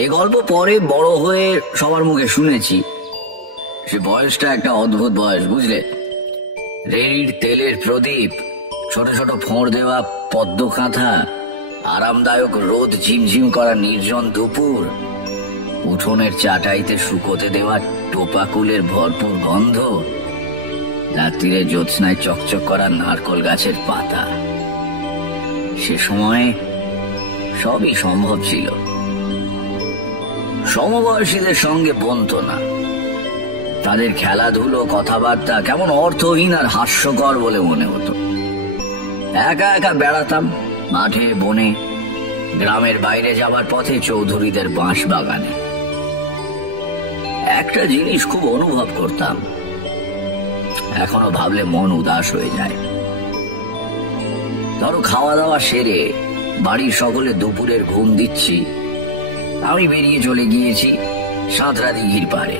এই গল্প পরে বড় হয়ে সবার মুখে শুনেছি। সে বয়সটা একটা অদ্ভুত বয়স, বুঝলে। রেড়ির তেলের প্রদীপ, ছোট ছোট ফোঁড় দেওয়া পদ্ম কাঁথা, আরামদায়ক রোদ ঝিমঝিম করা নির্জন দুপুর, উঠোনের চাটাইতে শুকোতে দেওয়া টোপাকুলের ভরপুর গন্ধ, রাত্রিরে জ্যোৎস্নায় চকচক করা নারকোল গাছের পাতা। সে সময়ে সবই সম্ভব ছিল। সমবয়সীদের সঙ্গে বনতো না। তাদের খেলাধুলো, কথাবার্তা কেমন অর্থহীন আর হাস্যকর বলে মনে হতো। একা একা বেড়াতাম মাঠে, বনে, গ্রামের বাইরে যাবার পথে চৌধুরীদের বাঁশ বাগানে। একটা জিনিস খুব অনুভব করতাম, এখনো ভাবলে মন উদাস হয়ে যায়। ধরো খাওয়া দাওয়া সেরে বাড়ির সকলে দুপুরের ঘুম দিচ্ছি, আমি বেরিয়ে চলে গিয়েছি সাঁতরা দিঘির পাড়ে।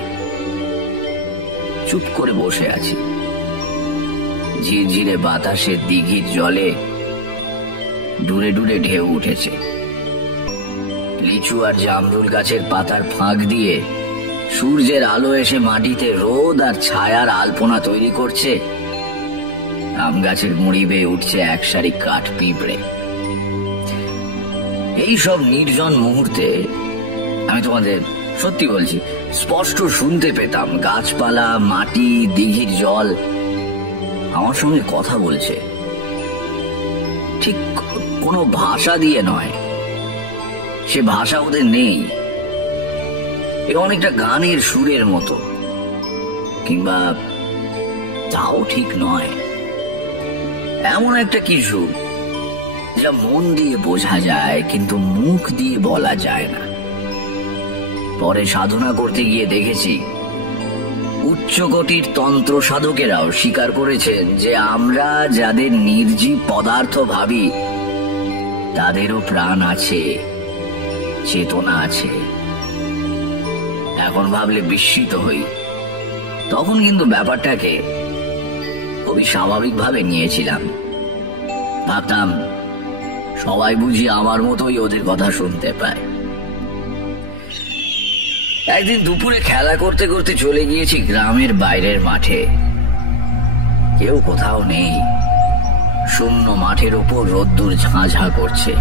চুপ করে বসে আছি। ঝিরঝিরে বাতাসে দিঘির জলে ডুরে ডুরে ঢেউ উঠেছে। লিচু আর জামরুল গাছের পাতার ফাঁক দিয়ে সূর্যের আলো এসে মাটিতে রোদ আর ছায়ার আলপনা তৈরি করছে। আম গাছের মুড়ি বেয়ে উঠছে এক সারি কাঠ পিঁপড়ে। এই সব নির্জন মুহূর্তে আমি তোমাদের সত্যি বলছি, স্পষ্ট শুনতে পেতাম গাছপালা, মাটি, দিঘির জল আমার সঙ্গে কথা বলছে। ঠিক কোনো ভাষা দিয়ে নয়, সে ভাষা ওদের নেই। এ অনেকটা গানের সুরের মতো, কিংবা তাও ঠিক নয়, এমন একটা কিছু যা মন দিয়ে বোঝা যায় কিন্তু মুখ দিয়ে বলা যায় না। পরে সাধনা করতে গিয়ে দেখেছি উচ্চকোটির তন্ত্র সাধকেরাও স্বীকার করেছেন যে আমরা যাদের নির্জীব পদার্থ ভাবি তাদেরও প্রাণ আছে, চেতনা আছে। এখন ভাবলে বিস্মিত হই, তখন কিন্তু ব্যাপারটাকে খুবই স্বাভাবিকভাবে নিয়েছিলাম। ভাবতাম সবাই বুঝি আমার মতোই ওদের কথা শুনতে পায়। একদিন দুপুরে খেলা করতে করতে চলে গিয়েছি গ্রামের বাইরের মাঠে। কেউ কোথাও নেই। শূন্য মাঠের ওপর রোদ্দুর ঝাঁ ঝাঁ করছে।